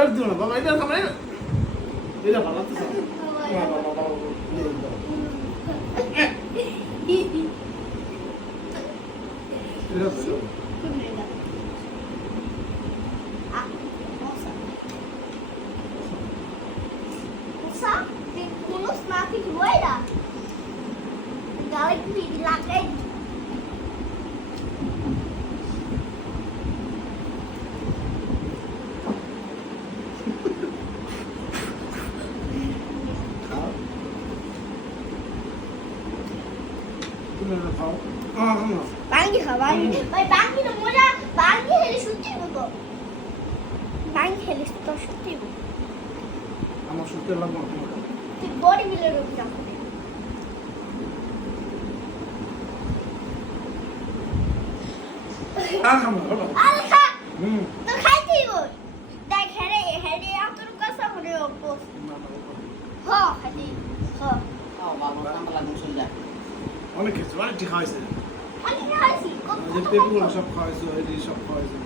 আর দিও না বাবা, এটা খাবে না। এটা ভালো লাগতেছে। Bangi khá bangi. Vậy bangi nó mua ra bangi hay là sút tiền của bangi hay là to sút tiền. আমার শুতে লাগবে না। তুই বডি বিল্ডার হবি না। আর খাবো না। আর খা। হুম। তো খাইছি গো। দেখ হেরে হেরে আতর কাছে হরে অপো। হ্যাঁ খাইছি। হ্যাঁ। অনেক কিছু অনেক ঠিক খাইছে। আমি খাইছি। কত যে পেগুলো সব খাইছে, এই সব খাইছে।